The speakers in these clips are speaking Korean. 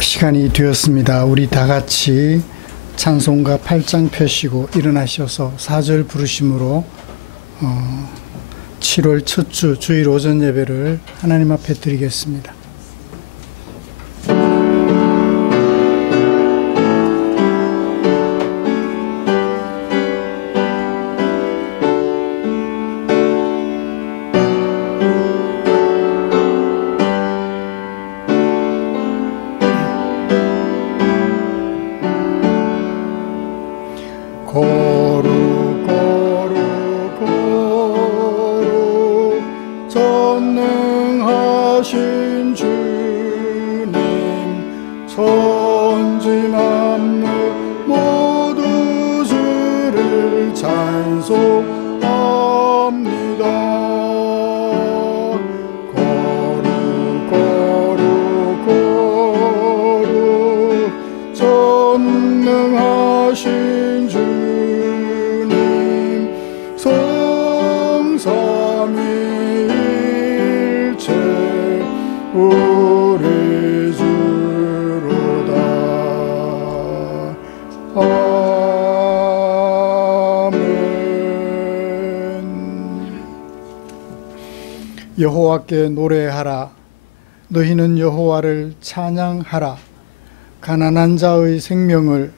시간이 되었습니다. 우리 다 같이 찬송가 8장 펴시고 일어나셔서 4절 부르심으로 7월 첫 주 주일 오전 예배를 하나님 앞에 드리겠습니다. 여호와께 노래하라. 너희는 여호와를 찬양하라. 가난한 자의 생명을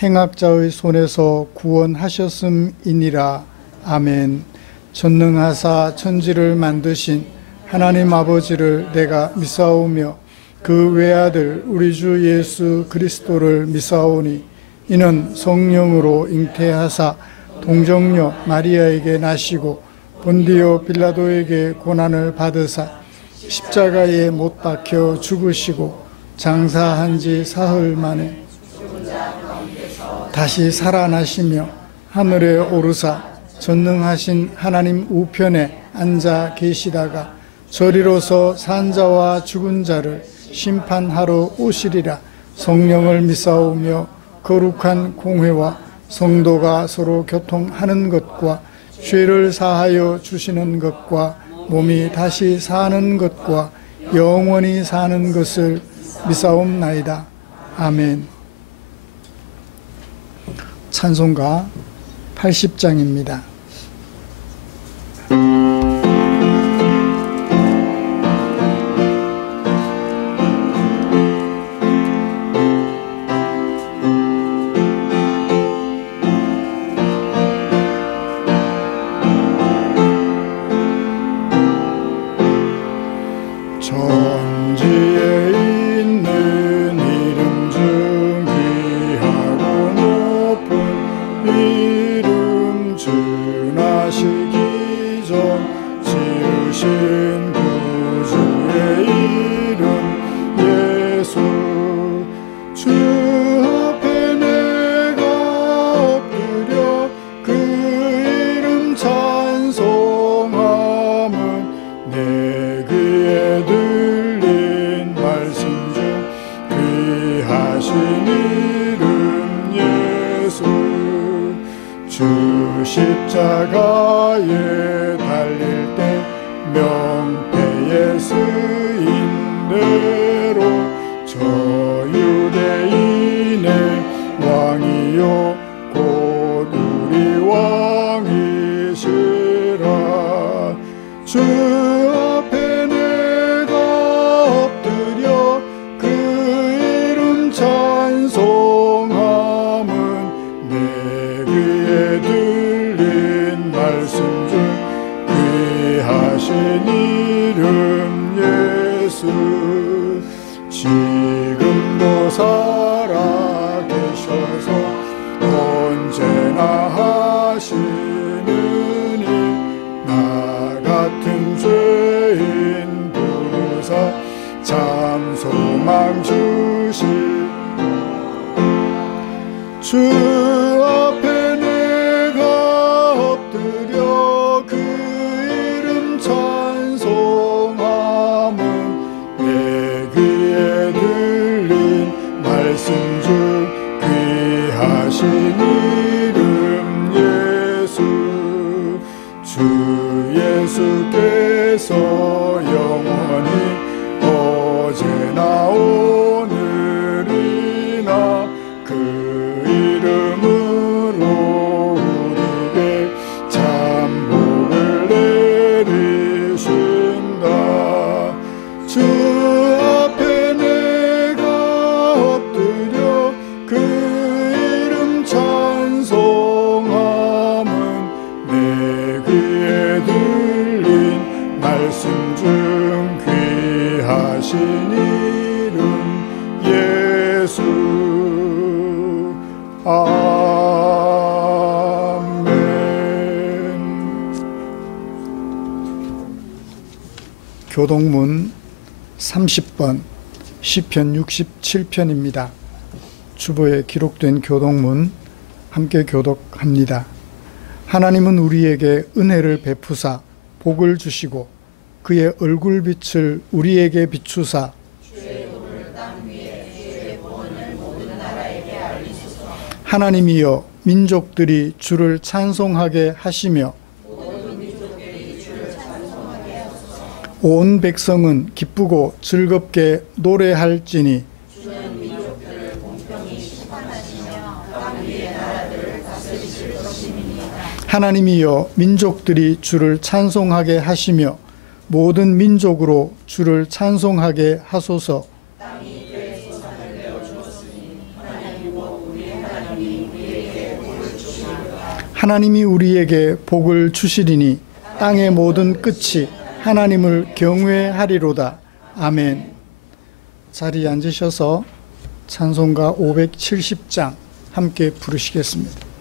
행악자의 손에서 구원하셨음이니라. 아멘. 전능하사 천지를 만드신 하나님 아버지를 내가 믿사오며 그 외아들 우리 주 예수 그리스도를 믿사오니 이는 성령으로 잉태하사 동정녀 마리아에게 나시고 본디오 빌라도에게 고난을 받으사 십자가에 못 박혀 죽으시고 장사한 지 사흘 만에 다시 살아나시며 하늘에 오르사 전능하신 하나님 우편에 앉아 계시다가 저리로서 산자와 죽은 자를 심판하러 오시리라. 성령을 믿사오며 거룩한 공회와 성도가 서로 교통하는 것과 죄를 사하여 주시는 것과 몸이 다시 사는 것과 영원히 사는 것을 믿사옵나이다. 아멘. 찬송가 80장입니다. 십자가에 달릴 때 명패에 쓰인 대로 저 유대인의 왕이요 곧 우리 왕이시라. 주 앞에 내가 엎드려 그 이름 찬송함은 내 귀에 들린 말씀 중 귀하신 이름 예수. 지금도 살아계셔서 언제나 하시느니 나 같은 죄인 부르사 참 소망 주실. 주 앞에 내가 엎드려 그 이름 찬송함은 내 귀에 들린 그 예수께서 영원히 어제나 오늘이나 그 이름으로 우리에게 참 복을 내리신다. 주 앞에 내가 엎드려 그 이름 찬송함은 내 귀에 들린 말씀 중 귀하신 이름 예수. 아멘. 교독문 30번 시편 67편입니다. 주보에 기록된 교독문 함께 교독합니다. 하나님은 우리에게 은혜를 베푸사 복을 주시고 그의 얼굴빛을 우리에게 비추사 하나님이여 민족들이 주를 찬송하게 하시며 온 백성은 기쁘고 즐겁게 노래할지니 하나님이여 민족들이 주를 찬송하게 하시며 모든 민족으로 주를 찬송하게 하소서. 하나님이 우리에게 복을 주시리니 땅의 모든 끝이 하나님을 경외하리로다. 아멘. 자리에 앉으셔서 찬송가 570장 함께 부르시겠습니다.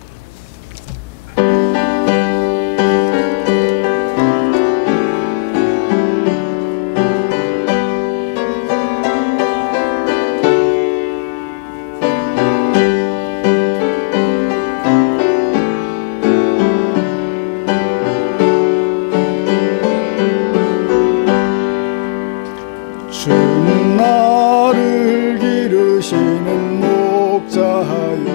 주는 나를 기르시는 목자요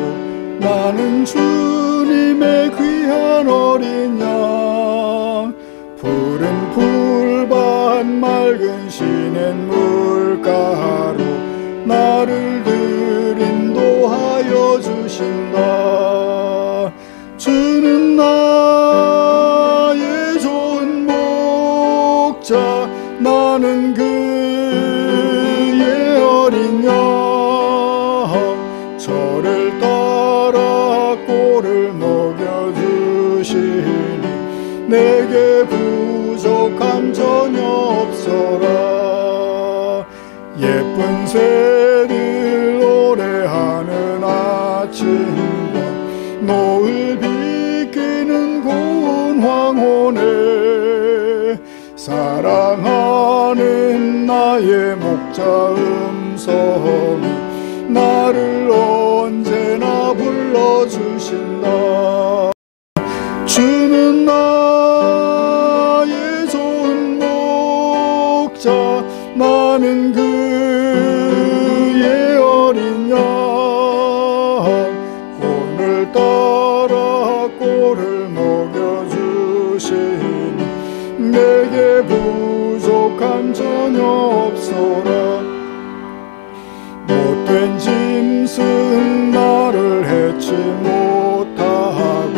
나는 주님의 귀한 어린 양 푸른 풀밭 맑은 시냇 물가로 나를 늘 인도하여 주신다. 주는 나의 좋은 목자 나는 그의 어린 양 저를 따라 꼴을 먹여주시니 내게 부족함 전혀 없어라. 예쁜 새를 노래하는 아침과 노을 비키는 고운 황혼에 사랑하는 나의 목자 음성이 나를 언제나 불러주신다. 주는 나의 좋은 목자 나는 그의 어린 양 오늘 따라 꼴을 먹여주시니 내게 부족함 전혀 없어라. 못된 짐승 나를 해치 못하고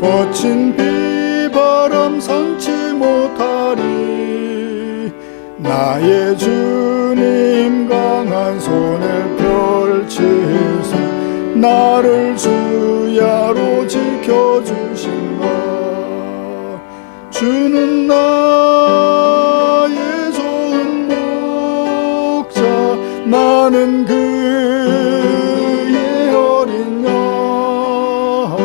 거친 비바람 상치 못하리. 나의 주님 강한 손을 펼치사 나를 주야로 지켜주신다. 주는 나의 좋은 목자 나는 그의 어린 양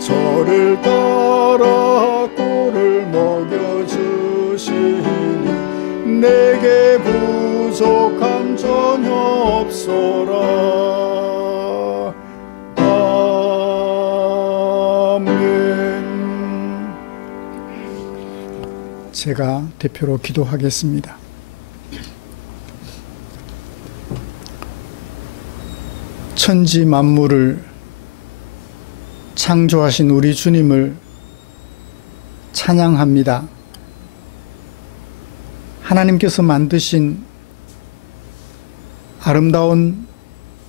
저를 따라 꼴을 먹여주시니 내게 부족함 전혀 없어라. 제가 대표로 기도하겠습니다. 천지 만물을 창조하신 우리 주님을 찬양합니다. 하나님께서 만드신 아름다운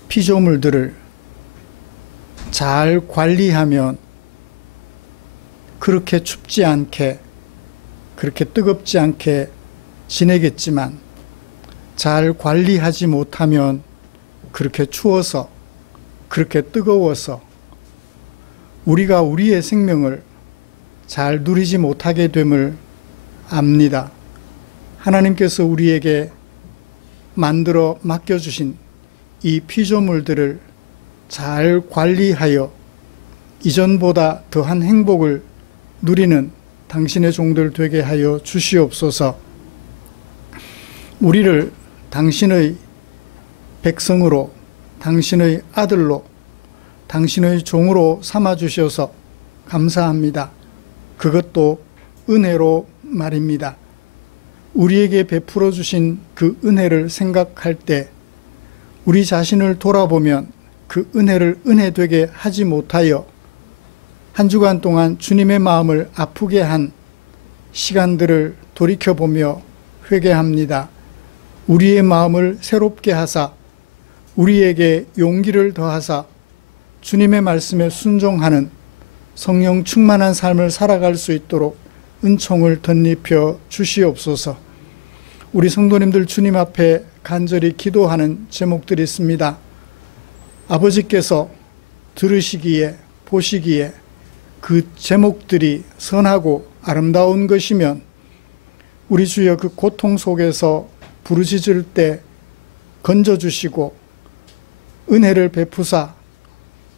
피조물들을 잘 관리하면 그렇게 춥지 않게, 그렇게 뜨겁지 않게 지내겠지만, 잘 관리하지 못하면 그렇게 추워서, 그렇게 뜨거워서 우리가 우리의 생명을 잘 누리지 못하게 됨을 압니다. 하나님께서 우리에게 만들어 맡겨주신 이 피조물들을 잘 관리하여 이전보다 더한 행복을 누리는 당신의 종들 되게 하여 주시옵소서. 우리를 당신의 백성으로, 당신의 아들로, 당신의 종으로 삼아주셔서 감사합니다. 그것도 은혜로 말입니다. 우리에게 베풀어 주신 그 은혜를 생각할 때 우리 자신을 돌아보면 그 은혜를 은혜되게 하지 못하여 한 주간 동안 주님의 마음을 아프게 한 시간들을 돌이켜보며 회개합니다. 우리의 마음을 새롭게 하사 우리에게 용기를 더하사 주님의 말씀에 순종하는 성령 충만한 삶을 살아갈 수 있도록 은총을 덧입혀 주시옵소서. 우리 성도님들 주님 앞에 간절히 기도하는 제목들이 있습니다. 아버지께서 들으시기에, 보시기에 그 제목들이 선하고 아름다운 것이면 우리 주여 그 고통 속에서 부르짖을 때 건져주시고 은혜를 베푸사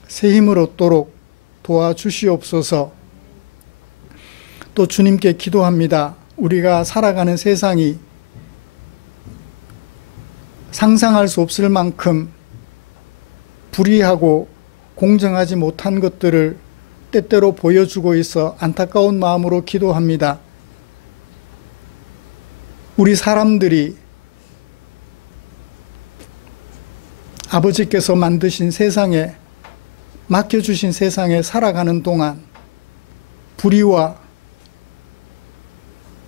새 힘을 얻도록 도와주시옵소서. 또 주님께 기도합니다. 우리가 살아가는 세상이 상상할 수 없을 만큼 불의하고 공정하지 못한 것들을 때때로 보여주고 있어 안타까운 마음으로 기도합니다. 우리 사람들이 아버지께서 만드신 세상에, 맡겨주신 세상에 살아가는 동안 불의와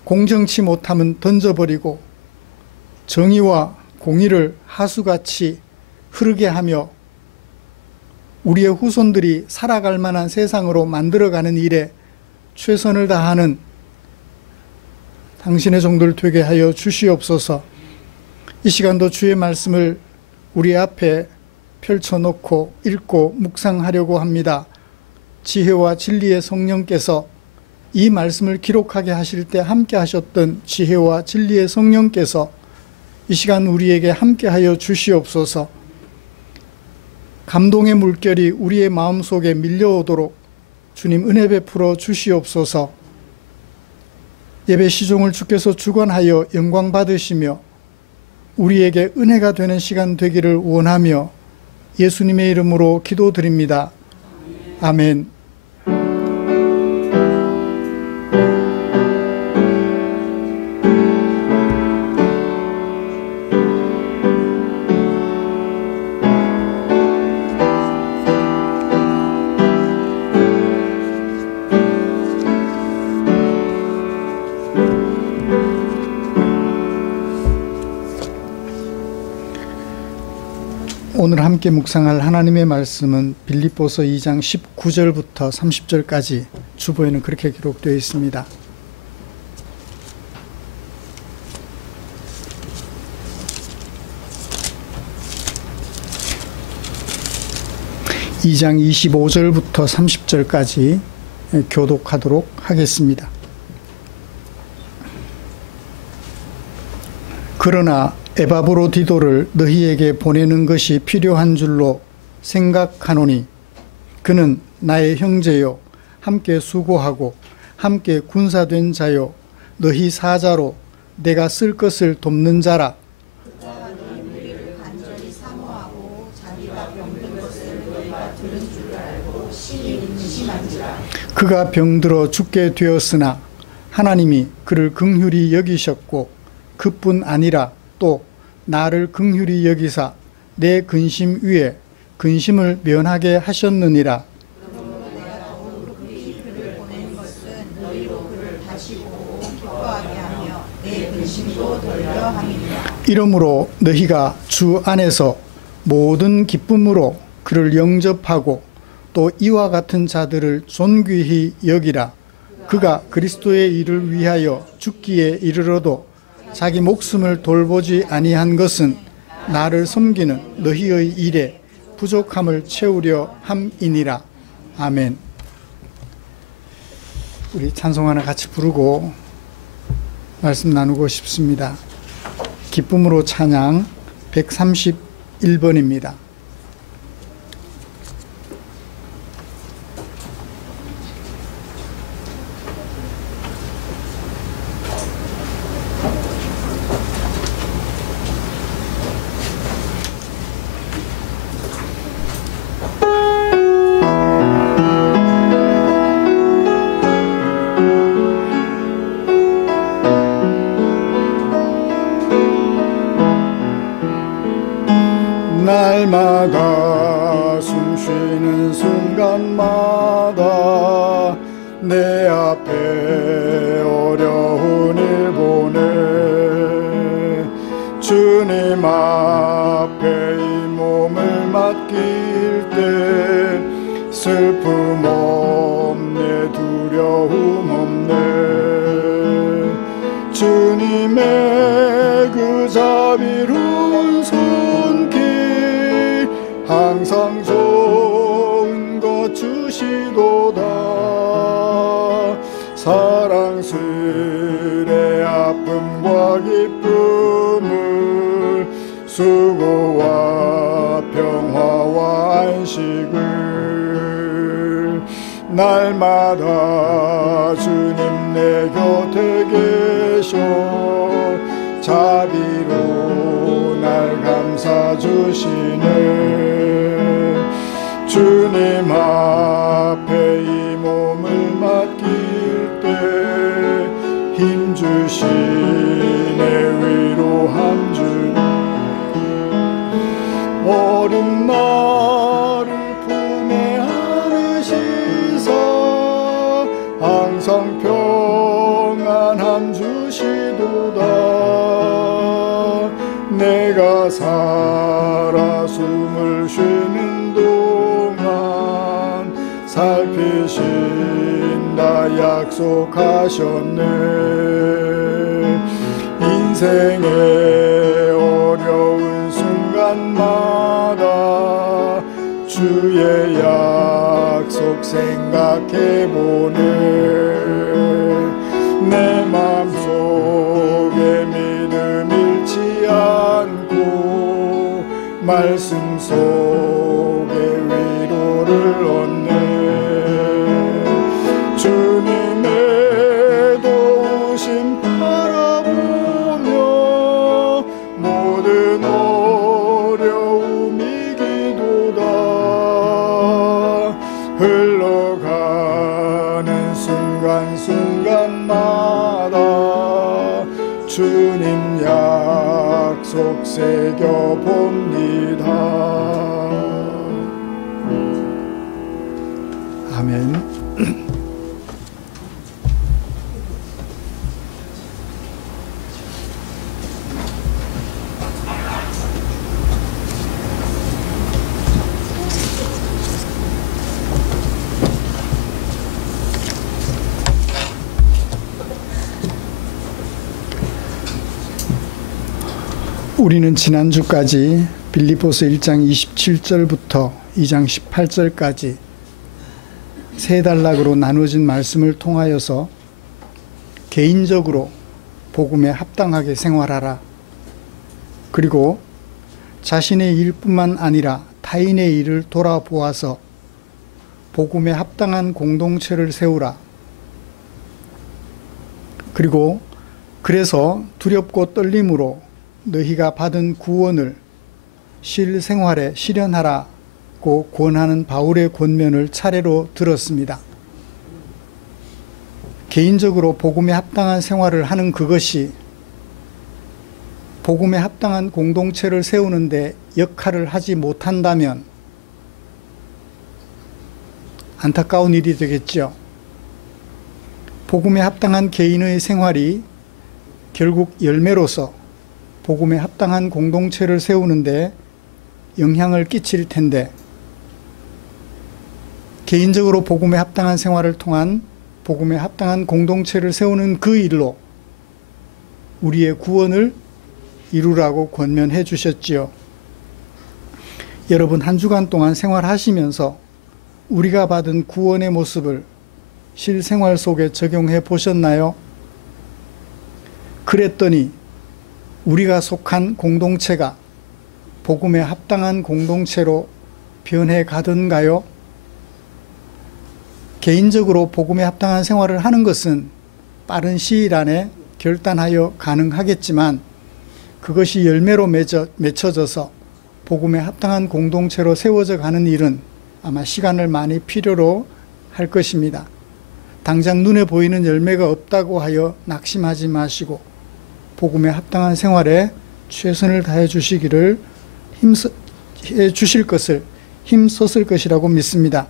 공정치 못함은 던져버리고 정의와 공의를 하수같이 흐르게 하며 우리의 후손들이 살아갈 만한 세상으로 만들어가는 일에 최선을 다하는 당신의 종들 되게 하여 주시옵소서. 이 시간도 주의 말씀을 우리 앞에 펼쳐놓고 읽고 묵상하려고 합니다. 지혜와 진리의 성령께서 이 말씀을 기록하게 하실 때 함께 하셨던 지혜와 진리의 성령께서 이 시간 우리에게 함께하여 주시옵소서. 감동의 물결이 우리의 마음속에 밀려오도록 주님 은혜 베풀어 주시옵소서. 예배 시종을 주께서 주관하여 영광 받으시며 우리에게 은혜가 되는 시간 되기를 원하며 예수님의 이름으로 기도드립니다. 아멘. 오늘 함께 묵상할 하나님의 말씀은 빌립보서 2장 19절부터 30절까지 주보에는 그렇게 기록되어 있습니다. (2장) 25절부터 30절까지 교독하도록 하겠습니다. 그러나 에바브로디도를 너희에게 보내는 것이 필요한 줄로 생각하노니 그는 나의 형제요 함께 수고하고 함께 군사된 자요 너희 사자로 내가 쓸 것을 돕는 자라. 그가 병들어 죽게 되었으나 하나님이 그를 긍휼히 여기셨고 그뿐 아니라 또 나를 긍휼히 여기사 내 근심 위에 근심을 면하게 하셨느니라. 이러므로 너희가 주 안에서 모든 기쁨으로 그를 영접하고 또 이와 같은 자들을 존귀히 여기라. 그가 그리스도의 일을 위하여 죽기에 이르러도 자기 목숨을 돌보지 아니한 것은 나를 섬기는 너희의 일에 부족함을 채우려 함이니라. 아멘. 우리 찬송 하나 같이 부르고 말씀 나누고 싶습니다. 기쁨으로 찬양 131번입니다. 날마다 숨쉬는 순간마다 내 앞에 어려운 일 보내 주님 앞에 이 몸을 맡길 때 슬픔 없네 두려움 없네 주님의 그 자비로운 손길 항상 좋은 것 주시도다 사랑스레 아픔과 기쁨을 수고와 평화와 안식을 날마다 주님 내 곁에 계셔 자비로 날 감싸 주시네 주님 앞에 이 몸을 맡길 때 힘 주시네 위로함 주네 어린 나를 품에 안으시사 항상 평안함 주시도다 내가 살아 숨을 쉬는 동안 살피신다 약속하셨네 인생의 어려운 순간마다 주의 약속 생각해보네 내 맘속에 믿음 잃지 않고 말씀 속에 위로를 얻네 주님의 도우심 바라보며 모든 어려움 이기도다 흘러가는 순간순간마다 주님 약속 새겨봅니다. 아멘. 우리는 지난주까지 빌립보서 1장 27절부터 2장 18절까지 세 단락으로 나누어진 말씀을 통하여서 개인적으로 복음에 합당하게 생활하라. 그리고 자신의 일뿐만 아니라 타인의 일을 돌아보아서 복음에 합당한 공동체를 세우라. 그리고 그래서 두렵고 떨림으로 너희가 받은 구원을 실생활에 실현하라고 권하는 바울의 권면을 차례로 들었습니다. 개인적으로 복음에 합당한 생활을 하는 그것이 복음에 합당한 공동체를 세우는데 역할을 하지 못한다면 안타까운 일이 되겠죠. 복음에 합당한 개인의 생활이 결국 열매로서 복음에 합당한 공동체를 세우는데 영향을 끼칠 텐데, 개인적으로 복음에 합당한 생활을 통한 복음에 합당한 공동체를 세우는 그 일로 우리의 구원을 이루라고 권면해 주셨지요. 여러분, 한 주간 동안 생활하시면서 우리가 받은 구원의 모습을 실생활 속에 적용해 보셨나요? 그랬더니 우리가 속한 공동체가 복음에 합당한 공동체로 변해 가던가요? 개인적으로 복음에 합당한 생활을 하는 것은 빠른 시일 안에 결단하여 가능하겠지만, 그것이 열매로 맺혀져서 복음에 합당한 공동체로 세워져 가는 일은 아마 시간을 많이 필요로 할 것입니다. 당장 눈에 보이는 열매가 없다고 하여 낙심하지 마시고 복음에 합당한 생활에 최선을 다해 주시기를 해 주실 것을 힘썼을 것이라고 믿습니다.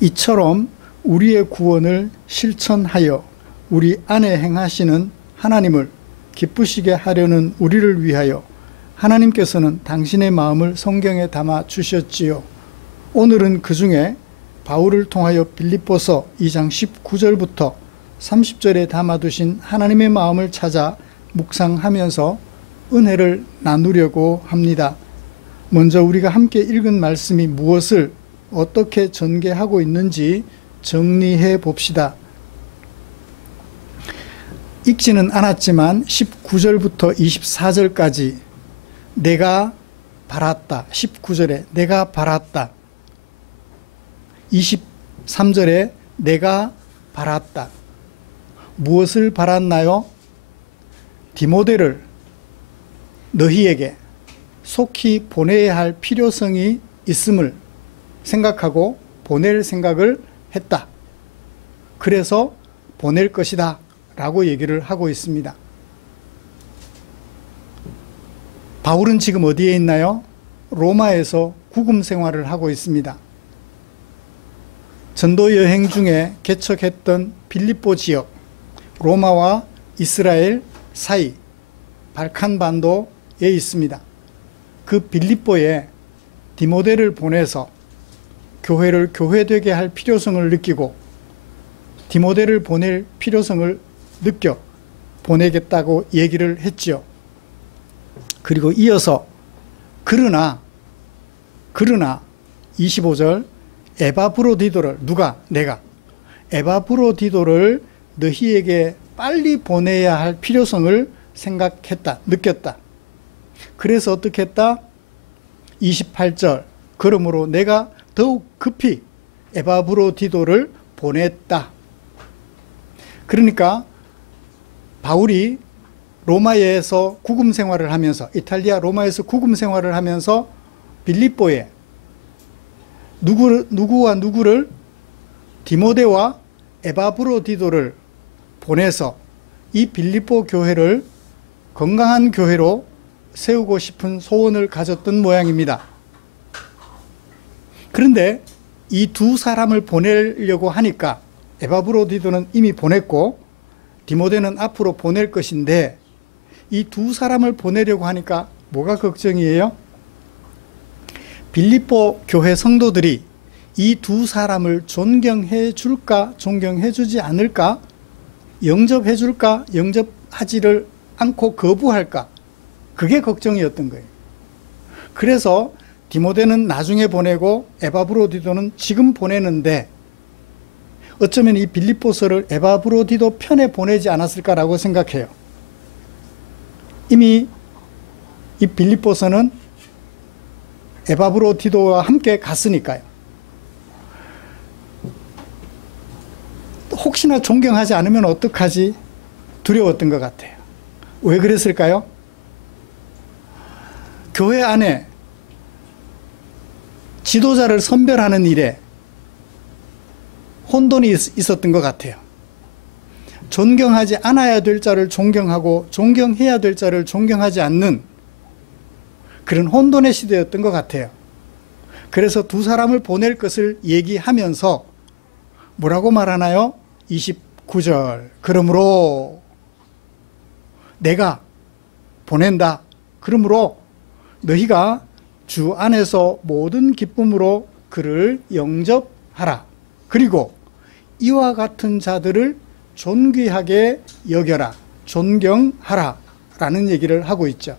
이처럼 우리의 구원을 실천하여 우리 안에 행하시는 하나님을 기쁘시게 하려는 우리를 위하여 하나님께서는 당신의 마음을 성경에 담아 주셨지요. 오늘은 그 중에 바울을 통하여 빌립보서 2장 19절부터 30절에 담아두신 하나님의 마음을 찾아 묵상하면서 은혜를 나누려고 합니다. 먼저 우리가 함께 읽은 말씀이 무엇을 어떻게 전개하고 있는지 정리해 봅시다. 읽지는 않았지만 19절부터 24절까지 내가 바랐다. 19절에 내가 바랐다. 23절에 내가 바랐다. 무엇을 바랐나요? 디모데를 너희에게 속히 보내야 할 필요성이 있음을 생각하고 보낼 생각을 했다. 그래서 보낼 것이다 라고 얘기를 하고 있습니다. 바울은 지금 어디에 있나요? 로마에서 구금 생활을 하고 있습니다. 전도 여행 중에 개척했던 빌립보 지역, 로마와 이스라엘 사이 발칸 반도에 있습니다. 그 빌립보에 디모데를 보내서 교회를 교회되게 할 필요성을 느끼고 디모데를 보낼 필요성을 느껴 보내겠다고 얘기를 했지요. 그리고 이어서 그러나 25절 에바브로디도를 누가? 내가 에바브로디도를 너희에게 빨리 보내야 할 필요성을 생각했다, 느꼈다. 그래서 어떻게 했다? 28절 그러므로 내가 더욱 급히 에바브로디도를 보냈다. 그러니까 바울이 로마에서 구금 생활을 하면서, 이탈리아 로마에서 구금 생활을 하면서 빌립보에 누구와 누구를? 디모데와 에바브로디도를 보내서 이 빌립보 교회를 건강한 교회로 세우고 싶은 소원을 가졌던 모양입니다. 그런데 이 두 사람을 보내려고 하니까 에바브로디도는 이미 보냈고 디모데는 앞으로 보낼 것인데, 이 두 사람을 보내려고 하니까 뭐가 걱정이에요? 빌립보 교회 성도들이 이 두 사람을 존경해 줄까, 존경해 주지 않을까, 영접해 줄까, 영접하지를 않고 거부할까, 그게 걱정이었던 거예요. 그래서 디모데는 나중에 보내고 에바브로디도는 지금 보내는데, 어쩌면 이 빌립보서를 에바브로디도 편에 보내지 않았을까라고 생각해요. 이미 이 빌립보서는 에바브로디도와 함께 갔으니까요. 혹시나 존경하지 않으면 어떡하지? 두려웠던 것 같아요. 왜 그랬을까요? 교회 안에 지도자를 선별하는 일에 혼돈이 있었던 것 같아요. 존경하지 않아야 될 자를 존경하고 존경해야 될 자를 존경하지 않는 그런 혼돈의 시대였던 것 같아요. 그래서 두 사람을 보낼 것을 얘기하면서 뭐라고 말하나요? 29절. 그러므로 내가 보낸다. 그러므로 너희가 주 안에서 모든 기쁨으로 그를 영접하라. 그리고 이와 같은 자들을 존귀하게 여겨라. 존경하라. 라는 얘기를 하고 있죠.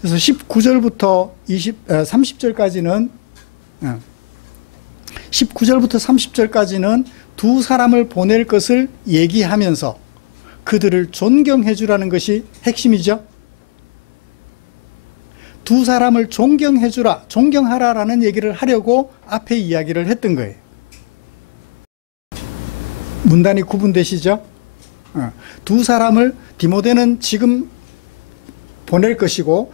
그래서 19절부터 30절까지는 19절부터 30절까지는 두 사람을 보낼 것을 얘기하면서 그들을 존경해 주라는 것이 핵심이죠. 두 사람을 존경해 주라, 존경하라라는 얘기를 하려고 앞에 이야기를 했던 거예요. 문단이 구분되시죠? 두 사람을 디모데는 지금 보낼 것이고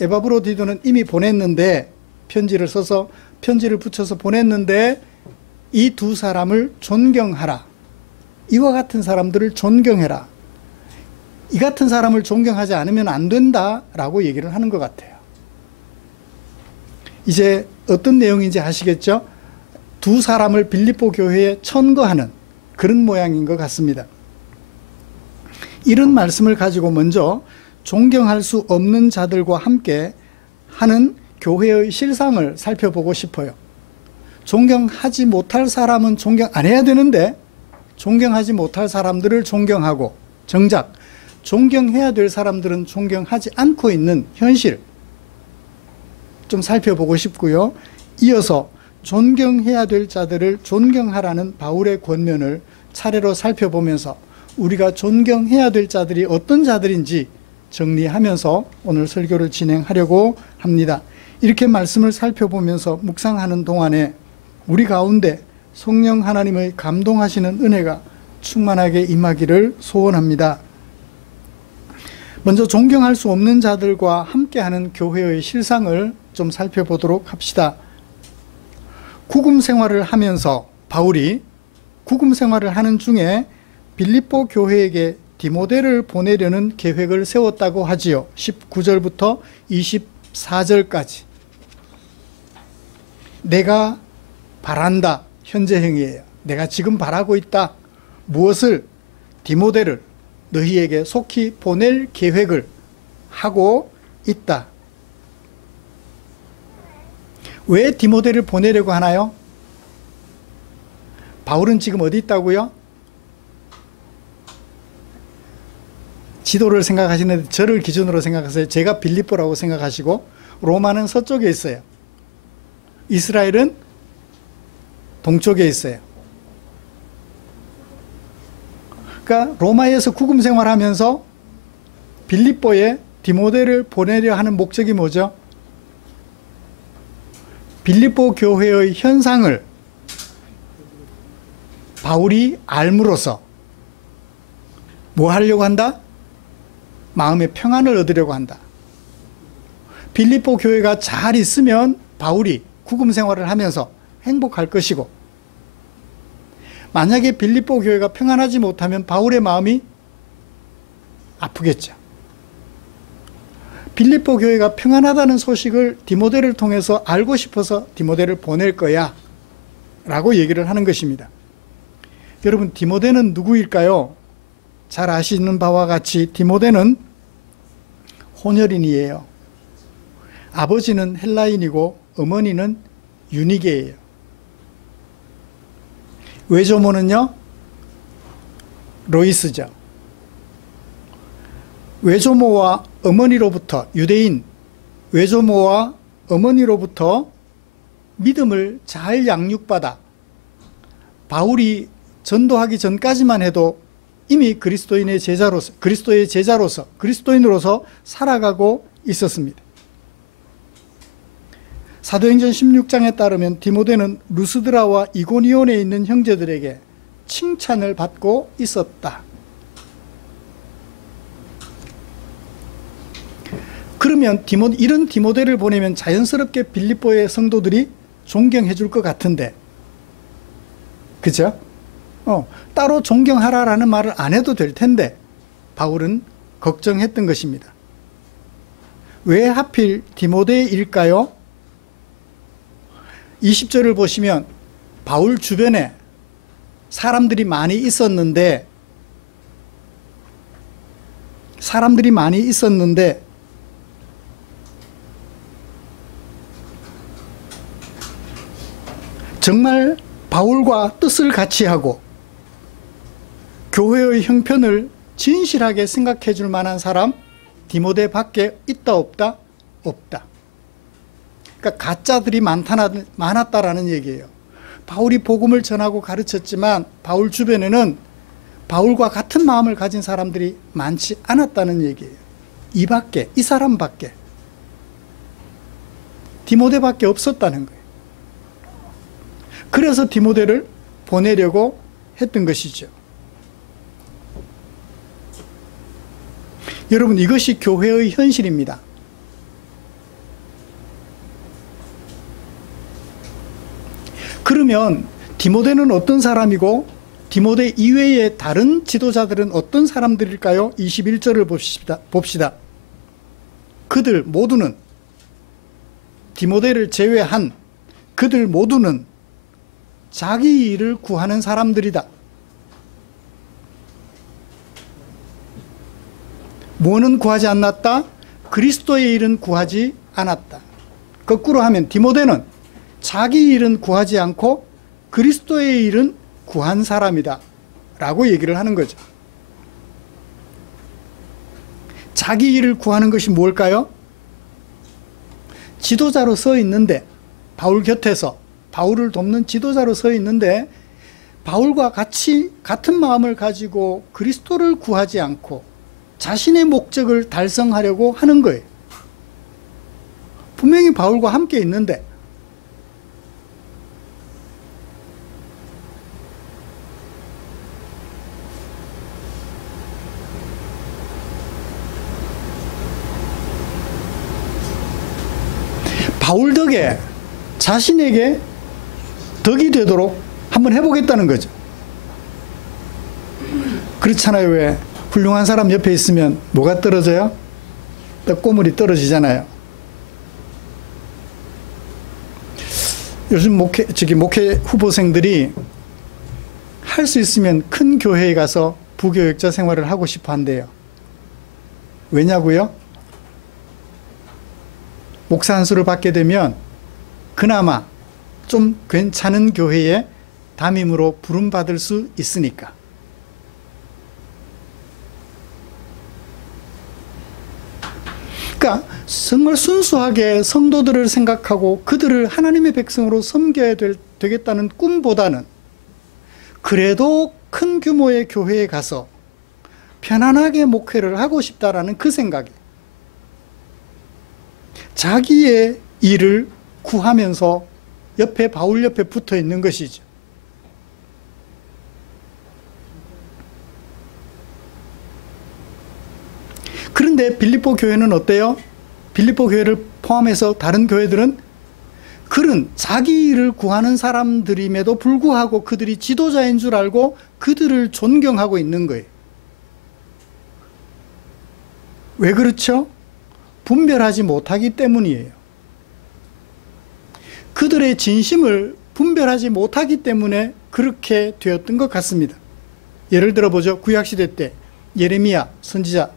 에바브로디도는 이미 보냈는데 편지를 써서 편지를 붙여서 보냈는데 이 두 사람을 존경하라. 이와 같은 사람들을 존경해라. 이 같은 사람을 존경하지 않으면 안 된다라고 얘기를 하는 것 같아요. 이제 어떤 내용인지 아시겠죠? 두 사람을 빌립보 교회에 천거하는 그런 모양인 것 같습니다. 이런 말씀을 가지고 먼저 존경할 수 없는 자들과 함께 하는 교회의 실상을 살펴보고 싶어요. 존경하지 못할 사람은 존경 안 해야 되는데 존경하지 못할 사람들을 존경하고 정작 존경해야 될 사람들은 존경하지 않고 있는 현실 좀 살펴보고 싶고요. 이어서 존경해야 될 자들을 존경하라는 바울의 권면을 차례로 살펴보면서 우리가 존경해야 될 자들이 어떤 자들인지 정리하면서 오늘 설교를 진행하려고 합니다. 이렇게 말씀을 살펴보면서 묵상하는 동안에 우리 가운데 성령 하나님의 감동하시는 은혜가 충만하게 임하기를 소원합니다. 먼저 존경할 수 없는 자들과 함께하는 교회의 실상을 좀 살펴보도록 합시다. 구금 생활을 하면서 바울이 구금 생활을 하는 중에 빌립보 교회에게 디모데를 보내려는 계획을 세웠다고 하지요. 19절부터 24절까지. 내가 바란다. 현재형이에요. 내가 지금 바라고 있다. 무엇을? 디모데를 너희에게 속히 보낼 계획을 하고 있다. 왜 디모데를 보내려고 하나요? 바울은 지금 어디 있다고요? 지도를 생각하시는데 저를 기준으로 생각하세요. 제가 빌립보라고 생각하시고 로마는 서쪽에 있어요. 이스라엘은 동쪽에 있어요. 그러니까 로마에서 구금 생활하면서 빌립보에 디모데를 보내려 하는 목적이 뭐죠? 빌립보 교회의 현상을 바울이 알므로써 뭐 하려고 한다? 마음의 평안을 얻으려고 한다. 빌립보 교회가 잘 있으면 바울이 구금 생활을 하면서 행복할 것이고 만약에 빌립보 교회가 평안하지 못하면 바울의 마음이 아프겠죠. 빌립보 교회가 평안하다는 소식을 디모데를 통해서 알고 싶어서 디모데를 보낼 거야 라고 얘기를 하는 것입니다. 여러분, 디모데는 누구일까요? 잘 아시는 바와 같이 디모데는 혼혈인이에요. 아버지는 헬라인이고 어머니는 유니게예요. 외조모는요, 로이스죠. 외조모와 어머니로부터, 유대인 외조모와 어머니로부터 믿음을 잘 양육받아 바울이 전도하기 전까지만 해도 이미 그리스도의 제자로서 그리스도인으로서 살아가고 있었습니다. 사도행전 16장에 따르면 디모데는 루스드라와 이고니온에 있는 형제들에게 칭찬을 받고 있었다. 그러면 이런 디모데를 보내면 자연스럽게 빌립보의 성도들이 존경해 줄 것 같은데, 그죠? 따로 존경하라라는 말을 안 해도 될 텐데 바울은 걱정했던 것입니다. 왜 하필 디모데일까요? 20절을 보시면 바울 주변에 사람들이 많이 있었는데 정말 바울과 뜻을 같이 하고 교회의 형편을 진실하게 생각해 줄 만한 사람 디모데 밖에 있다 없다? 없다. 그러니까 가짜들이 많았다라는 얘기예요. 바울이 복음을 전하고 가르쳤지만 바울 주변에는 바울과 같은 마음을 가진 사람들이 많지 않았다는 얘기예요. 이 사람밖에, 디모데밖에 없었다는 거예요. 그래서 디모데를 보내려고 했던 것이죠. 여러분, 이것이 교회의 현실입니다. 그러면 디모데는 어떤 사람이고 디모데 이외의 다른 지도자들은 어떤 사람들일까요? 21절을 봅시다. 그들 모두는, 디모데를 제외한 그들 모두는 자기 일을 구하는 사람들이다. 뭐는 구하지 않았다? 그리스도의 일은 구하지 않았다. 거꾸로 하면 디모데는 자기 일은 구하지 않고 그리스도의 일은 구한 사람이다 라고 얘기를 하는 거죠. 자기 일을 구하는 것이 뭘까요? 지도자로 서 있는데, 바울 곁에서 바울을 돕는 지도자로 서 있는데 바울과 같은 마음을 가지고 그리스도를 구하지 않고 자신의 목적을 달성하려고 하는 거예요. 분명히 바울과 함께 있는데 바울 덕에 자신에게 덕이 되도록 한번 해보겠다는 거죠. 그렇잖아요. 왜 훌륭한 사람 옆에 있으면 뭐가 떨어져요? 떡고물이 떨어지잖아요. 요즘 목회 후보생들이 할 수 있으면 큰 교회에 가서 부교육자 생활을 하고 싶어 한대요. 왜냐고요? 목사 한 수를 받게 되면 그나마 좀 괜찮은 교회에 담임으로 부름받을 수 있으니까. 그러니까 정말 순수하게 성도들을 생각하고 그들을 하나님의 백성으로 섬겨야 되겠다는 꿈보다는 그래도 큰 규모의 교회에 가서 편안하게 목회를 하고 싶다라는 그 생각에 자기의 일을 구하면서 바울 옆에 붙어 있는 것이죠. 그런데 빌립보 교회는 어때요? 빌립보 교회를 포함해서 다른 교회들은 그런 자기 일을 구하는 사람들임에도 불구하고 그들이 지도자인 줄 알고 그들을 존경하고 있는 거예요. 왜 그렇죠? 분별하지 못하기 때문이에요. 그들의 진심을 분별하지 못하기 때문에 그렇게 되었던 것 같습니다. 예를 들어보죠. 구약시대 때 예레미야 선지자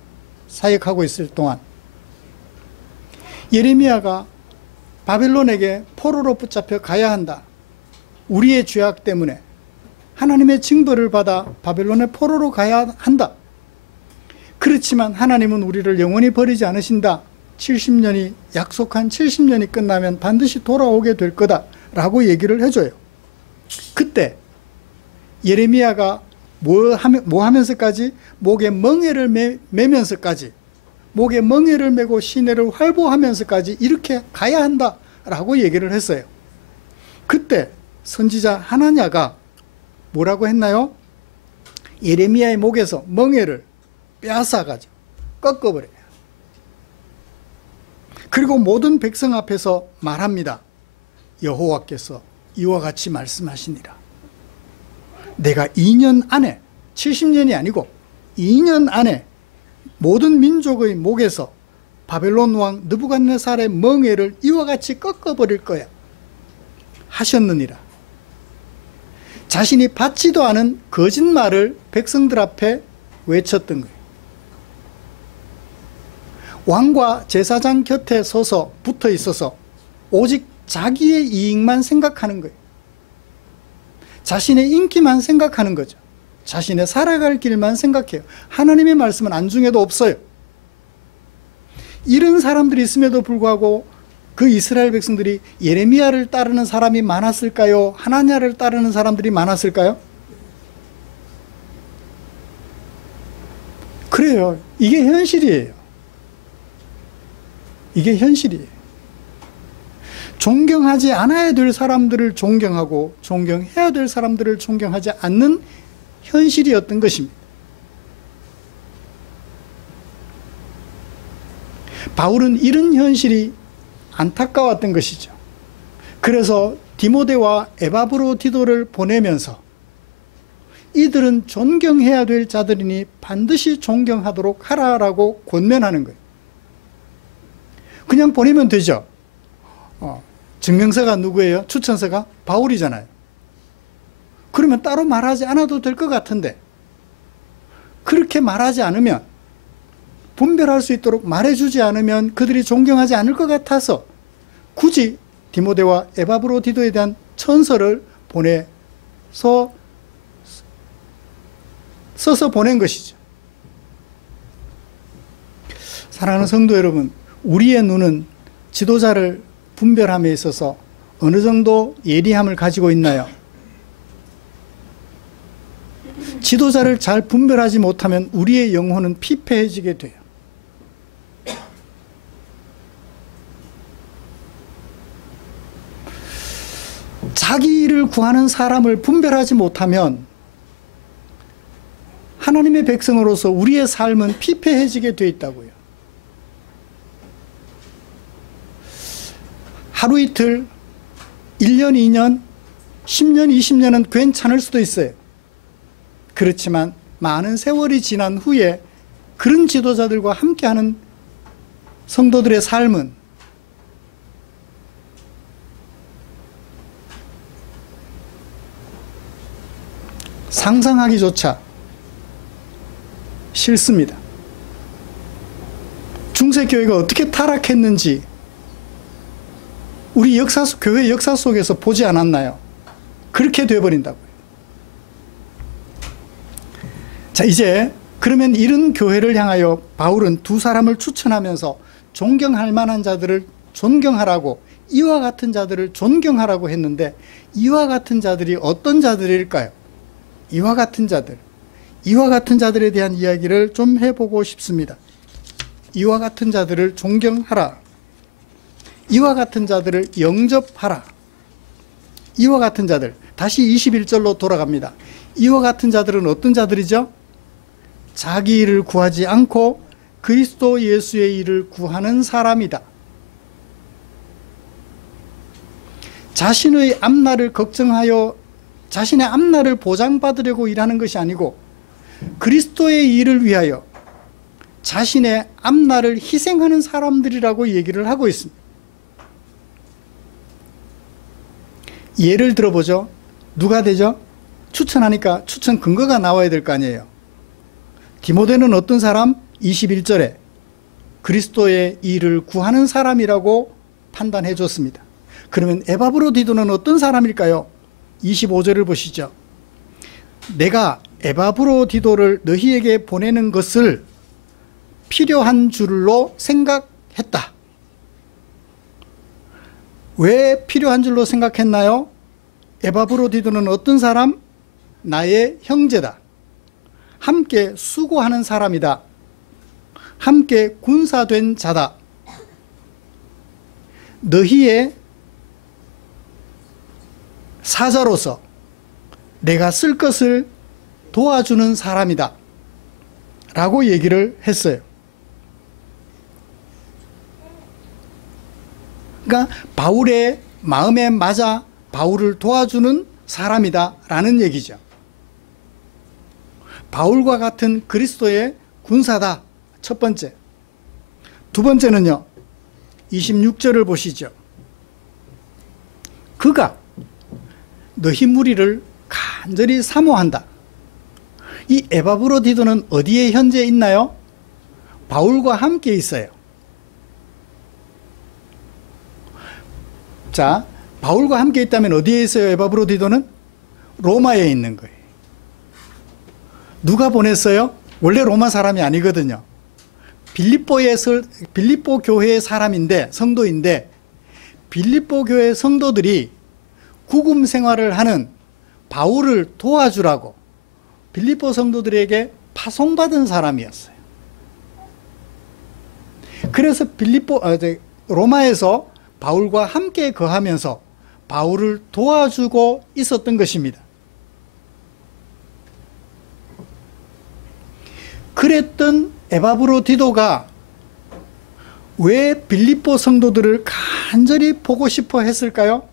사역하고 있을 동안 예레미야가 바벨론에게 포로로 붙잡혀 가야 한다. 우리의 죄악 때문에 하나님의 징벌을 받아 바벨론의 포로로 가야 한다. 그렇지만 하나님은 우리를 영원히 버리지 않으신다. 약속한 70년이 끝나면 반드시 돌아오게 될 거다 라고 얘기를 해줘요. 그때 예레미야가 뭐 하면서까지? 목에 멍에를 매면서까지, 목에 멍에를 메고 시내를 활보하면서까지 이렇게 가야 한다 라고 얘기를 했어요. 그때 선지자 하나냐가 뭐라고 했나요? 예레미야의 목에서 멍에를 빼앗아가지고 꺾어버려요. 그리고 모든 백성 앞에서 말합니다. 여호와께서 이와 같이 말씀하시니라. 내가 2년 안에, 70년이 아니고 2년 안에 모든 민족의 목에서 바벨론 왕 느부갓네살의 멍에를 이와 같이 꺾어버릴 거야 하셨느니라. 자신이 받지도 않은 거짓말을 백성들 앞에 외쳤던 거예요. 왕과 제사장 곁에 서서 붙어 있어서 오직 자기의 이익만 생각하는 거예요. 자신의 인기만 생각하는 거죠. 자신의 살아갈 길만 생각해요. 하나님의 말씀은 안중에도 없어요. 이런 사람들이 있음에도 불구하고 그 이스라엘 백성들이 예레미야를 따르는 사람이 많았을까요? 하나냐를 따르는 사람들이 많았을까요? 그래요. 이게 현실이에요. 이게 현실이에요. 존경하지 않아야 될 사람들을 존경하고 존경해야 될 사람들을 존경하지 않는 현실이었던 것입니다. 바울은 이런 현실이 안타까웠던 것이죠. 그래서 디모데와 에바브로디도를 보내면서 이들은 존경해야 될 자들이니 반드시 존경하도록 하라라고 권면하는 거예요. 그냥 보내면 되죠. 증명서가 누구예요? 추천서가 바울이잖아요. 그러면 따로 말하지 않아도 될 것 같은데, 그렇게 말하지 않으면, 분별할 수 있도록 말해주지 않으면 그들이 존경하지 않을 것 같아서 굳이 디모데와 에바브로디도에 대한 천서를 써서 보낸 것이죠. 사랑하는 성도 여러분, 우리의 눈은 지도자를 분별함에 있어서 어느 정도 예리함을 가지고 있나요? 지도자를 잘 분별하지 못하면 우리의 영혼은 피폐해지게 돼요. 자기를 구하는 사람을 분별하지 못하면 하나님의 백성으로서 우리의 삶은 피폐해지게 되어 있다고요. 하루 이틀, 1년, 2년, 10년, 20년은 괜찮을 수도 있어요. 그렇지만 많은 세월이 지난 후에 그런 지도자들과 함께하는 성도들의 삶은 상상하기조차 싫습니다. 중세교회가 어떻게 타락했는지 우리 교회 역사 속에서 보지 않았나요? 그렇게 되어버린다고요. 자, 이제 그러면 이런 교회를 향하여 바울은 두 사람을 추천하면서 존경할 만한 자들을 존경하라고, 이와 같은 자들을 존경하라고 했는데, 이와 같은 자들이 어떤 자들일까요? 이와 같은 자들에 대한 이야기를 좀 해보고 싶습니다. 이와 같은 자들을 존경하라. 이와 같은 자들을 영접하라. 이와 같은 자들, 다시 21절로 돌아갑니다. 이와 같은 자들은 어떤 자들이죠? 자기 일을 구하지 않고 그리스도 예수의 일을 구하는 사람이다. 자신의 앞날을 걱정하여 자신의 앞날을 보장받으려고 일하는 것이 아니고 그리스도의 일을 위하여 자신의 앞날을 희생하는 사람들이라고 얘기를 하고 있습니다. 예를 들어보죠. 누가 되죠? 추천하니까 추천 근거가 나와야 될 거 아니에요. 디모데는 어떤 사람? 21절에 그리스도의 일을 구하는 사람이라고 판단해 줬습니다. 그러면 에바브로디도는 어떤 사람일까요? 25절을 보시죠. 내가 에바브로디도를 너희에게 보내는 것을 필요한 줄로 생각했다. 왜 필요한 줄로 생각했나요? 에바브로디도는 어떤 사람? 나의 형제다. 함께 수고하는 사람이다. 함께 군사된 자다. 너희의 사자로서 내가 쓸 것을 도와주는 사람이다 라고 얘기를 했어요. 그러니까 바울의 마음에 맞아 바울을 도와주는 사람이다 라는 얘기죠. 바울과 같은 그리스도의 군사다. 첫 번째. 두 번째는요, 26절을 보시죠. 그가 너희 무리를 간절히 사모한다. 이 에바브로디도는 어디에 현재 있나요? 바울과 함께 있어요. 자, 바울과 함께 있다면 어디에 있어요? 에바브로디도는 로마에 있는 거예요. 누가 보냈어요? 원래 로마 사람이 아니거든요. 빌립보 교회의 사람인데, 성도인데, 빌립보 교회 성도들이 구금 생활을 하는 바울을 도와주라고 빌립보 성도들에게 파송받은 사람이었어요. 그래서 로마에서 바울과 함께 거하면서 바울을 도와주고 있었던 것입니다. 그랬던 에바브로디도가 왜 빌립보 성도들을 간절히 보고 싶어 했을까요?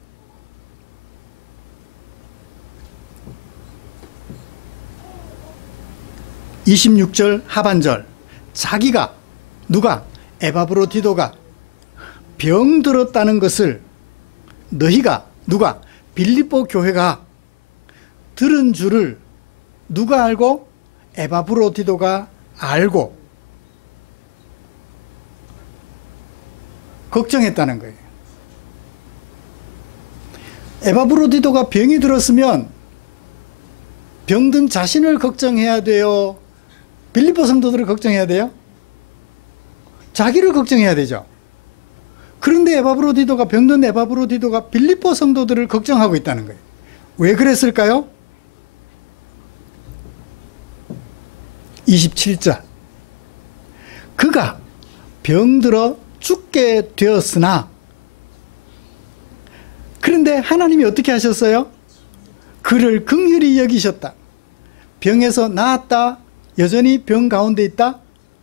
(26절) 하반절, 자기가, 누가? 에바브로디도가 병들었다는 것을 너희가, 누가? 빌립보 교회가 들은 줄을 누가 알고? 에바브로디도가 알고 걱정했다는 거예요. 에바브로디도가 병이 들었으면 병든 자신을 걱정해야 돼요? 빌립보 성도들을 걱정해야 돼요? 자기를 걱정해야 되죠. 그런데 병든 에바브로디도가 빌립보 성도들을 걱정하고 있다는 거예요. 왜 그랬을까요? 27절, 그가 병들어 죽게 되었으나, 그런데 하나님이 어떻게 하셨어요? 그를 긍휼히 여기셨다. 병에서 나았다. 여전히 병 가운데 있다.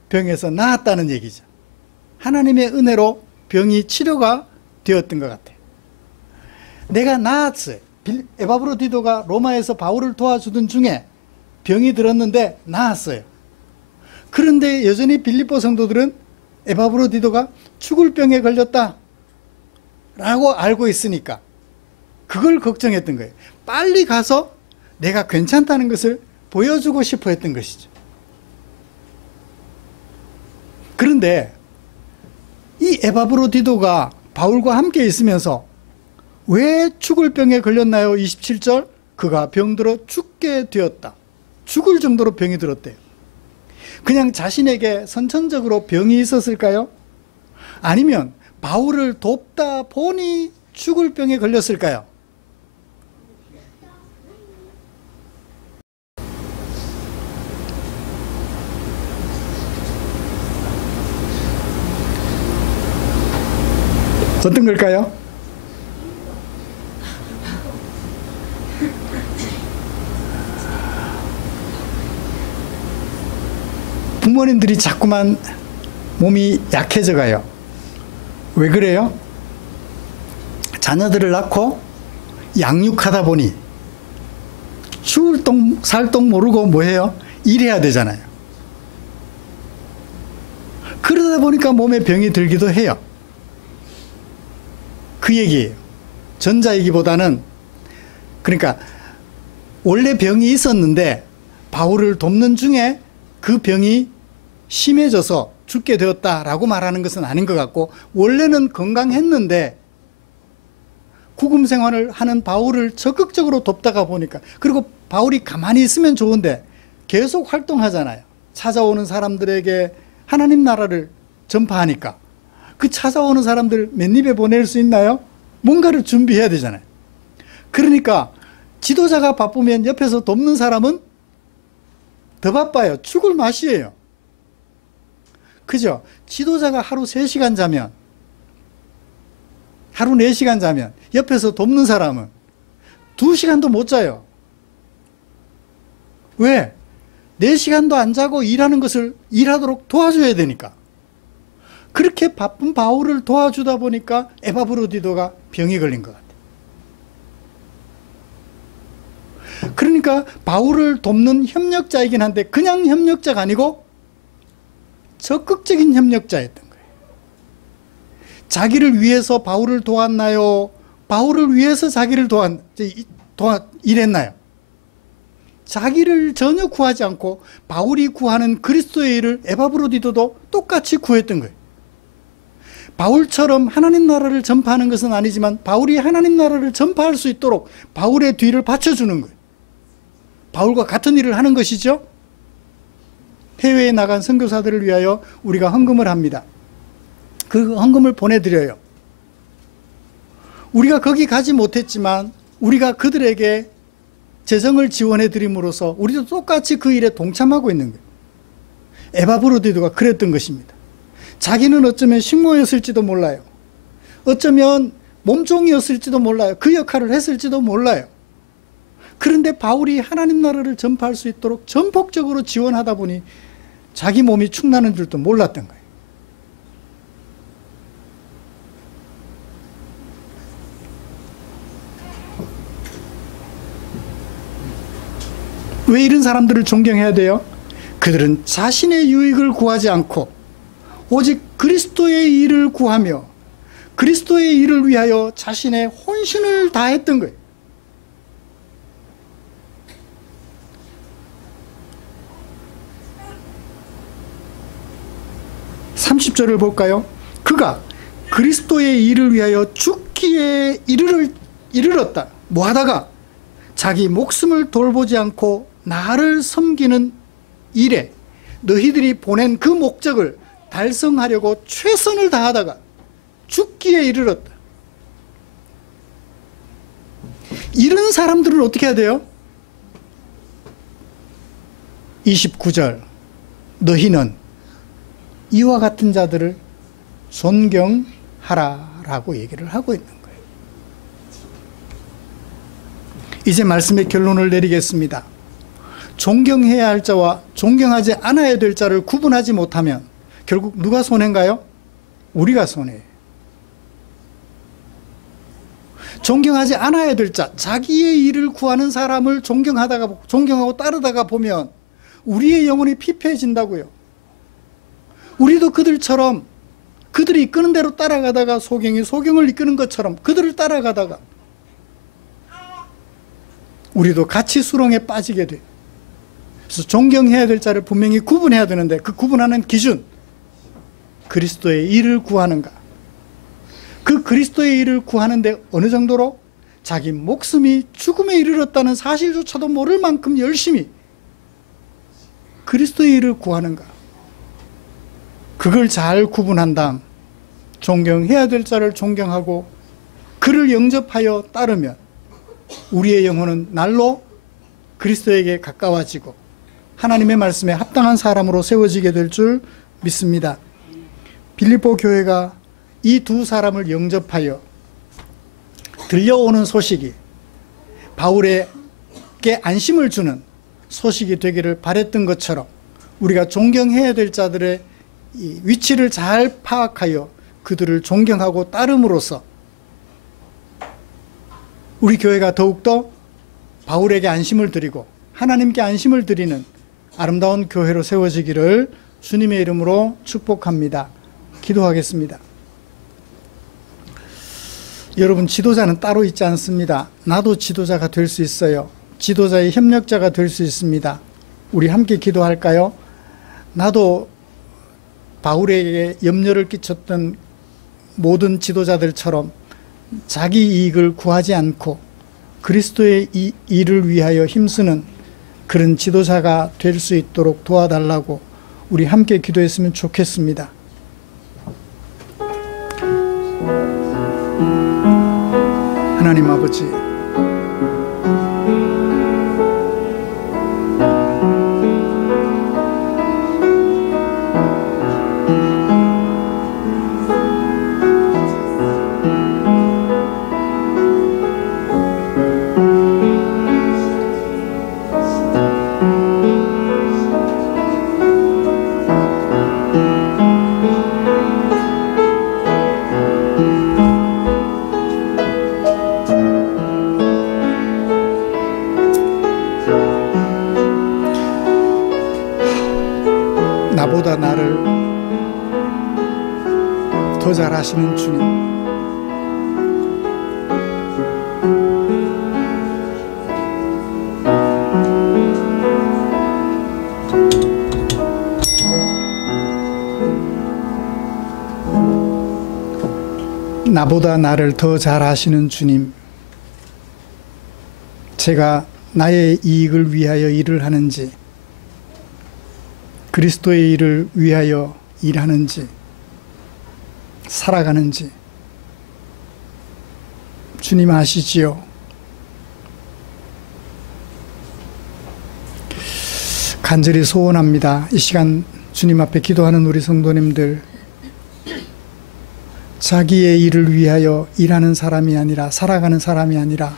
병에서 나았다는 얘기죠. 하나님의 은혜로 병이 치료가 되었던 것 같아요. 내가 나았어요. 에바브로디도가 로마에서 바울을 도와주던 중에 병이 들었는데 나았어요. 그런데 여전히 빌립보 성도들은 에바브로디도가 죽을 병에 걸렸다 라고 알고 있으니까 그걸 걱정했던 거예요. 빨리 가서 내가 괜찮다는 것을 보여주고 싶어 했던 것이죠. 그런데 이 에바브로디도가 바울과 함께 있으면서 왜 죽을 병에 걸렸나요? 27절, 그가 병들어 죽게 되었다. 죽을 정도로 병이 들었대요. 그냥 자신에게 선천적으로 병이 있었을까요? 아니면 바울을 돕다 보니 죽을 병에 걸렸을까요? 어떤 걸까요? 부모님들이 자꾸만 몸이 약해져 가요. 왜 그래요? 자녀들을 낳고 양육하다 보니 죽을 똥 살 똥 모르고 뭐해요? 일해야 되잖아요. 그러다 보니까 몸에 병이 들기도 해요. 그 얘기예요. 전자이기보다는, 그러니까 원래 병이 있었는데 바울을 돕는 중에 그 병이 심해져서 죽게 되었다라고 말하는 것은 아닌 것 같고, 원래는 건강했는데 구금 생활을 하는 바울을 적극적으로 돕다가 보니까, 그리고 바울이 가만히 있으면 좋은데 계속 활동하잖아요. 찾아오는 사람들에게 하나님 나라를 전파하니까 그 찾아오는 사람들 맨입에 보낼 수 있나요? 뭔가를 준비해야 되잖아요. 그러니까 지도자가 바쁘면 옆에서 돕는 사람은 더 바빠요. 죽을 맛이에요. 그죠? 지도자가 하루 3시간 자면, 하루 4시간 자면 옆에서 돕는 사람은 2시간도 못 자요. 왜? 4시간도 안 자고 일하는 것을 일하도록 도와줘야 되니까. 그렇게 바쁜 바울을 도와주다 보니까 에바브로디도가 병이 걸린 것 같아요. 그러니까 바울을 돕는 협력자이긴 한데 그냥 협력자가 아니고 적극적인 협력자였던 거예요. 자기를 위해서 바울을 도왔나요? 바울을 위해서 자기를 일했나요? 자기를 전혀 구하지 않고 바울이 구하는 그리스도의 일을 에바브로디도도 똑같이 구했던 거예요. 바울처럼 하나님 나라를 전파하는 것은 아니지만 바울이 하나님 나라를 전파할 수 있도록 바울의 뒤를 받쳐주는 거예요. 바울과 같은 일을 하는 것이죠. 해외에 나간 선교사들을 위하여 우리가 헌금을 합니다. 그 헌금을 보내드려요. 우리가 거기 가지 못했지만 우리가 그들에게 재정을 지원해 드림으로써 우리도 똑같이 그 일에 동참하고 있는 거예요. 에바브로디도가 그랬던 것입니다. 자기는 어쩌면 식모였을지도 몰라요. 어쩌면 몸종이었을지도 몰라요. 그 역할을 했을지도 몰라요. 그런데 바울이 하나님 나라를 전파할 수 있도록 전폭적으로 지원하다 보니 자기 몸이 축나는 줄도 몰랐던 거예요. 왜 이런 사람들을 존경해야 돼요? 그들은 자신의 유익을 구하지 않고 오직 그리스도의 일을 구하며 그리스도의 일을 위하여 자신의 혼신을 다했던 거예요. 30절을 볼까요? 그가 그리스도의 일을 위하여 죽기에 이르렀다. 뭐하다가? 자기 목숨을 돌보지 않고 나를 섬기는 일에 너희들이 보낸 그 목적을 달성하려고 최선을 다하다가 죽기에 이르렀다. 이런 사람들은 어떻게 해야 돼요? 29절 너희는 이와 같은 자들을 존경하라라고 얘기를 하고 있는 거예요. 이제 말씀의 결론을 내리겠습니다. 존경해야 할 자와 존경하지 않아야 될 자를 구분하지 못하면 결국 누가 손해인가요? 우리가 손해예요. 존경하지 않아야 될 자, 자기의 일을 구하는 사람을 존경하고 따르다가 보면 우리의 영혼이 피폐해진다고요. 우리도 그들처럼 그들이 이끄는 대로 따라가다가 소경이 소경을 이끄는 것처럼 그들을 따라가다가 우리도 같이 수렁에 빠지게 돼요. 그래서 존경해야 될 자를 분명히 구분해야 되는데 그 구분하는 기준, 그리스도의 일을 구하는가. 그 그리스도의 일을 구하는데 어느 정도로 자기 목숨이 죽음에 이르렀다는 사실조차도 모를 만큼 열심히 그리스도의 일을 구하는가. 그걸 잘 구분한 다음 존경해야 될 자를 존경하고 그를 영접하여 따르면 우리의 영혼은 날로 그리스도에게 가까워지고 하나님의 말씀에 합당한 사람으로 세워지게 될 줄 믿습니다. 빌립보 교회가 이 두 사람을 영접하여 들려오는 소식이 바울에게 안심을 주는 소식이 되기를 바랬던 것처럼 우리가 존경해야 될 자들의 이 위치를 잘 파악하여 그들을 존경하고 따름으로써 우리 교회가 더욱더 바울에게 안심을 드리고 하나님께 안심을 드리는 아름다운 교회로 세워지기를 주님의 이름으로 축복합니다. 기도하겠습니다. 여러분, 지도자는 따로 있지 않습니다. 나도 지도자가 될 수 있어요. 지도자의 협력자가 될 수 있습니다. 우리 함께 기도할까요? 나도 바울에게 염려를 끼쳤던 모든 지도자들처럼 자기 이익을 구하지 않고 그리스도의 일을 위하여 힘쓰는 그런 지도자가 될 수 있도록 도와달라고 우리 함께 기도했으면 좋겠습니다. 하나님 아버지, 나보다 나를 더 잘 아시는 주님, 나보다 나를 더 잘 아시는 주님, 제가 나의 이익을 위하여 일을 하는지, 그리스도의 일을 위하여 일하는지, 살아가는지 주님 아시지요? 간절히 소원합니다. 이 시간 주님 앞에 기도하는 우리 성도님들, 자기의 일을 위하여 일하는 사람이 아니라, 살아가는 사람이 아니라,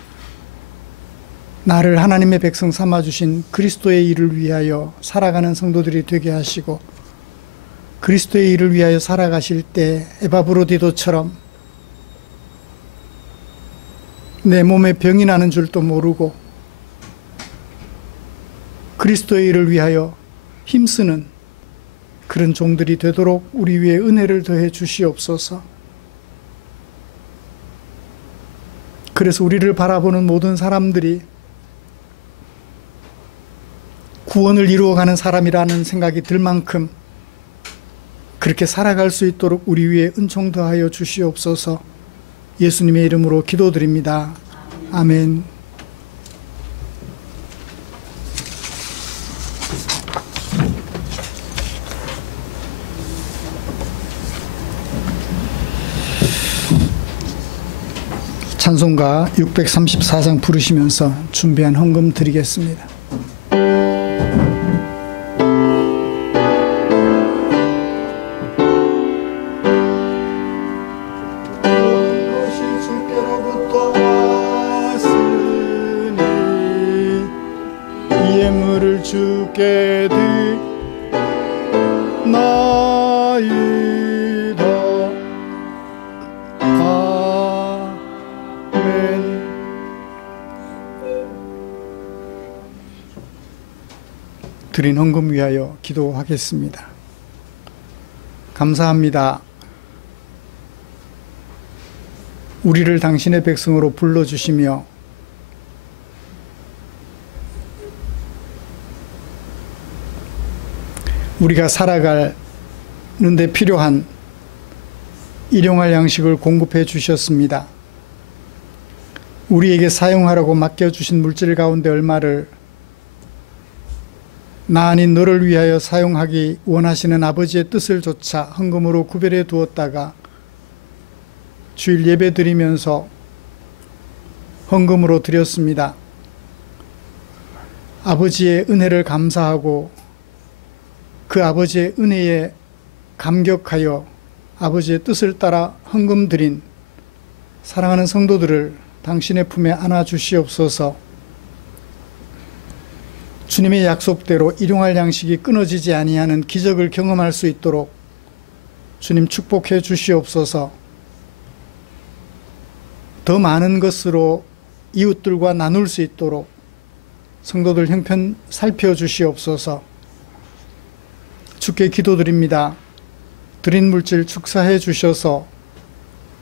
나를 하나님의 백성 삼아주신 그리스도의 일을 위하여 살아가는 성도들이 되게 하시고, 그리스도의 일을 위하여 살아가실 때 에바브로디도처럼 내 몸에 병이 나는 줄도 모르고 그리스도의 일을 위하여 힘쓰는 그런 종들이 되도록 우리 위에 은혜를 더해 주시옵소서. 그래서 우리를 바라보는 모든 사람들이 구원을 이루어가는 사람이라는 생각이 들 만큼 그렇게 살아갈 수 있도록 우리 위에 은총 더하여 주시옵소서. 예수님의 이름으로 기도드립니다. 아멘. 찬송가 634장 부르시면서 준비한 헌금 드리겠습니다. 주께 드나이다. 아멘. 드린 헌금 위하여 기도하겠습니다. 감사합니다. 우리를 당신의 백성으로 불러주시며 우리가 살아가는 데 필요한 일용할 양식을 공급해 주셨습니다. 우리에게 사용하라고 맡겨주신 물질 가운데 얼마를 나 아닌 너를 위하여 사용하기 원하시는 아버지의 뜻을 조차 헌금으로 구별해 두었다가 주일 예배 드리면서 헌금으로 드렸습니다. 아버지의 은혜를 감사하고 그 아버지의 은혜에 감격하여 아버지의 뜻을 따라 헌금 드린 사랑하는 성도들을 당신의 품에 안아 주시옵소서. 주님의 약속대로 일용할 양식이 끊어지지 아니하는 기적을 경험할 수 있도록 주님 축복해 주시옵소서. 더 많은 것으로 이웃들과 나눌 수 있도록 성도들 형편 살펴 주시옵소서. 주께 기도드립니다. 드린 물질 축사해 주셔서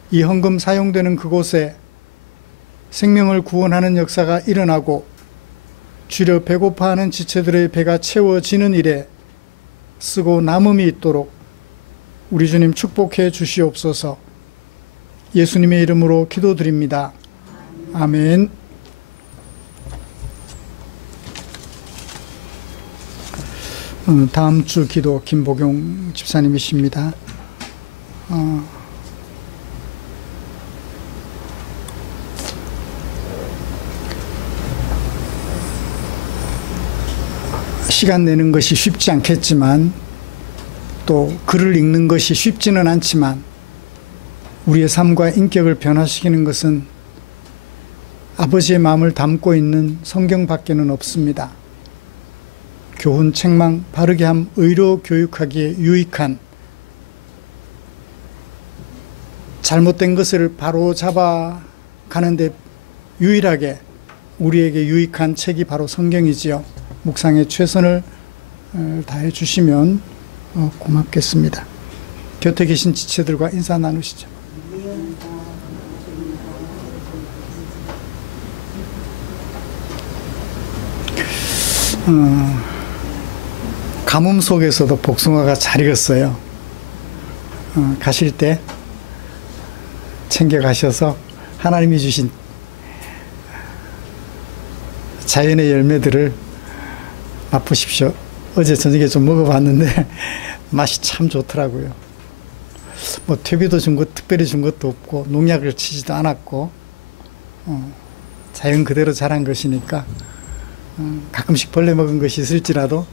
이 헌금 사용되는 그곳에 생명을 구원하는 역사가 일어나고 주려 배고파하는 지체들의 배가 채워지는 일에 쓰고 남음이 있도록 우리 주님 축복해 주시옵소서. 예수님의 이름으로 기도드립니다. 아멘. 다음 주 기도 김보경 집사님이십니다. 시간 내는 것이 쉽지 않겠지만 또 글을 읽는 것이 쉽지는 않지만 우리의 삶과 인격을 변화시키는 것은 아버지의 마음을 담고 있는 성경밖에는 없습니다. 교훈, 책망, 바르게 함, 의로 교육하기에 유익한, 잘못된 것을 바로 잡아가는데 유일하게 우리에게 유익한 책이 바로 성경이지요. 묵상에 최선을 다해 주시면 고맙겠습니다. 곁에 계신 지체들과 인사 나누시죠. 가뭄 속에서도 복숭아가 잘 익었어요. 가실 때 챙겨가셔서 하나님이 주신 자연의 열매들을 맛보십시오. 어제 저녁에 좀 먹어봤는데 맛이 참 좋더라고요. 뭐 퇴비도 준 것, 특별히 준 것도 없고 농약을 치지도 않았고 자연 그대로 자란 것이니까 가끔씩 벌레 먹은 것이 있을지라도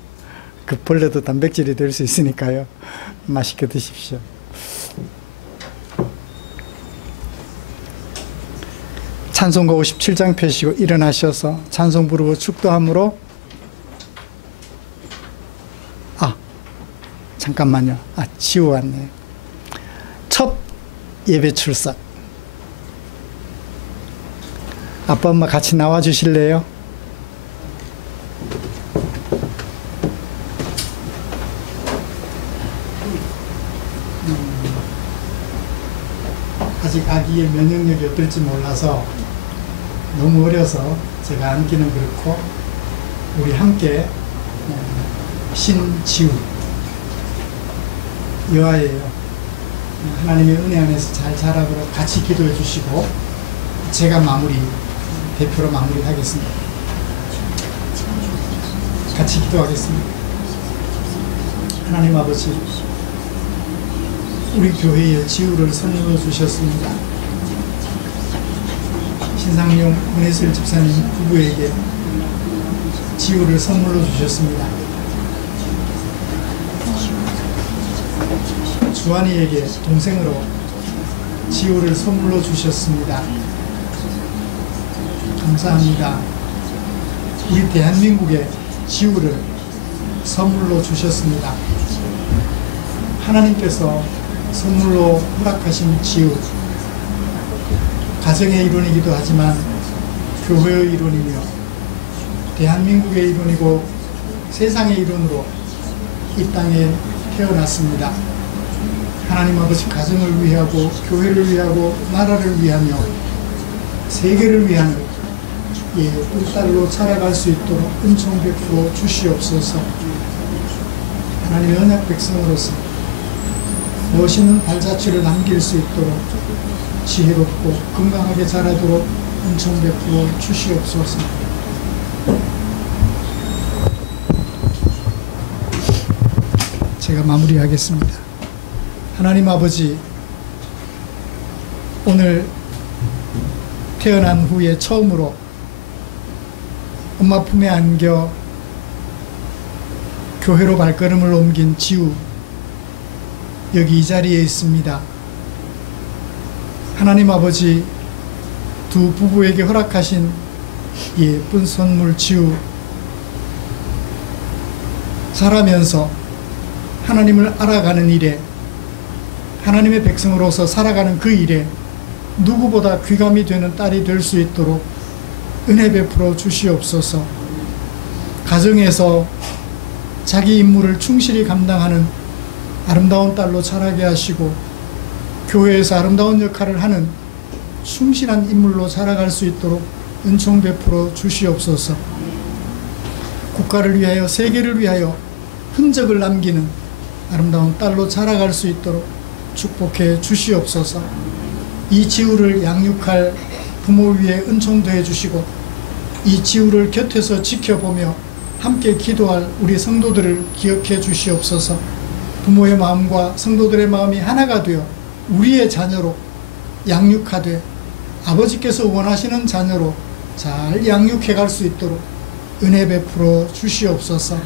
그 벌레도 단백질이 될 수 있으니까요. 맛있게 드십시오. 찬송가 57장 펴시고 일어나셔서 찬송 부르고 축도함으로 잠깐만요. 지워왔네요. 첫 예배 출석. 아빠 엄마 같이 나와 주실래요? 아직 아기의 면역력이 어떨지 몰라서 너무 어려서 제가 안기는 그렇고 우리 함께 신지우 여아예요. 하나님의 은혜 안에서 잘 자라도록 같이 기도해 주시고 제가 대표로 마무리하겠습니다. 같이 기도하겠습니다. 하나님 아버지, 우리 교회에 지우를 선물로 주셨습니다. 신상용 은혜슬 집사님 부부에게 지우를 선물로 주셨습니다. 주한이에게 동생으로 지우를 선물로 주셨습니다. 감사합니다. 우리 대한민국에 지우를 선물로 주셨습니다. 하나님께서 선물로 허락하신 지우, 가정의 일원이기도 하지만 교회의 일원이며 대한민국의 일원이고 세상의 일원으로 이 땅에 태어났습니다. 하나님 아버지, 가정을 위하고 교회를 위하고 나라를 위하며 세계를 위한 꿀딸로 자라갈 수 있도록 은총 베풀어 주시옵소서. 하나님의 언약 백성으로서 멋있는 발자취를 남길 수 있도록 지혜롭고 건강하게 자라도록 은총 베풀어 주시옵소서. 제가 마무리하겠습니다. 하나님 아버지, 오늘 태어난 후에 처음으로 엄마 품에 안겨 교회로 발걸음을 옮긴 지우, 여기 이 자리에 있습니다. 하나님 아버지, 두 부부에게 허락하신 예쁜 선물 지우, 자라면서 하나님을 알아가는 일에, 하나님의 백성으로서 살아가는 그 일에 누구보다 귀감이 되는 딸이 될 수 있도록 은혜 베풀어 주시옵소서. 가정에서 자기 임무를 충실히 감당하는 아름다운 딸로 자라게 하시고 교회에서 아름다운 역할을 하는 충실한 인물로 자라갈 수 있도록 은총 베풀어 주시옵소서. 국가를 위하여 세계를 위하여 흔적을 남기는 아름다운 딸로 자라갈 수 있도록 축복해 주시옵소서. 이 지우를 양육할 부모 위에 은총 더해 주시고 이 지우를 곁에서 지켜보며 함께 기도할 우리 성도들을 기억해 주시옵소서. 부모의 마음과 성도들의 마음이 하나가 되어 우리의 자녀로 양육하되 아버지께서 원하시는 자녀로 잘 양육해 갈 수 있도록 은혜 베풀어 주시옵소서.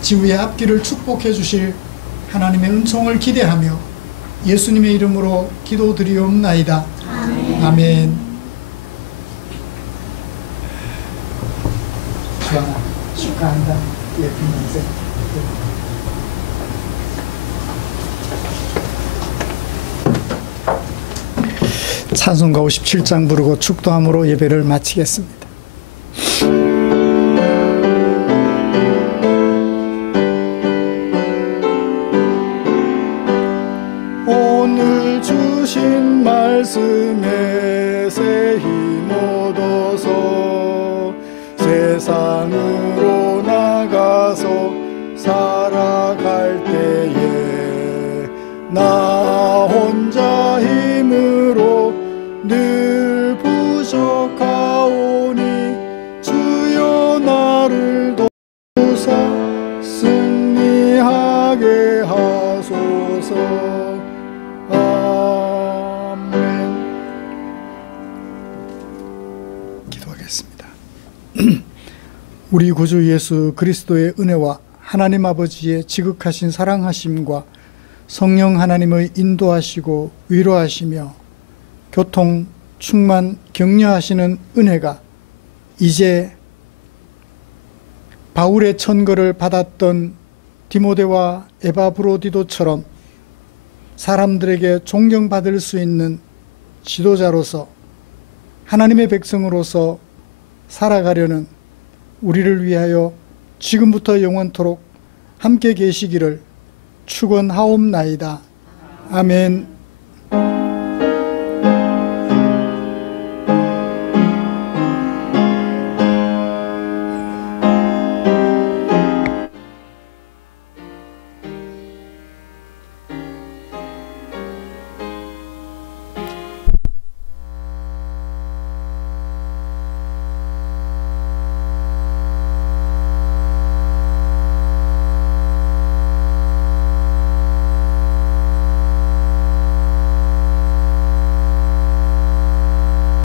지우의 앞길을 축복해 주실 하나님의 은총을 기대하며 예수님의 이름으로 기도드리옵나이다. 아멘. 아멘. 주하나 축하한다. 예쁜 동생. 찬송가 57장 부르고 축도함으로 예배를 마치겠습니다. 오늘 주신 말씀에 새 힘 얻어서 세상으로 나가서 살아갈 때에 나 혼자 힘을 주옵소서. 아멘. 기도하겠습니다. 우리 구주 예수 그리스도의 은혜와 하나님 아버지의 지극하신 사랑하심과 성령 하나님의 인도하시고 위로하시며 교통, 충만, 격려하시는 은혜가 이제 바울의 천거를 받았던 디모데와 에바브로디도처럼 사람들에게 존경받을 수 있는 지도자로서 하나님의 백성으로서 살아가려는 우리를 위하여 지금부터 영원토록 함께 계시기를 축원하옵나이다. 아멘.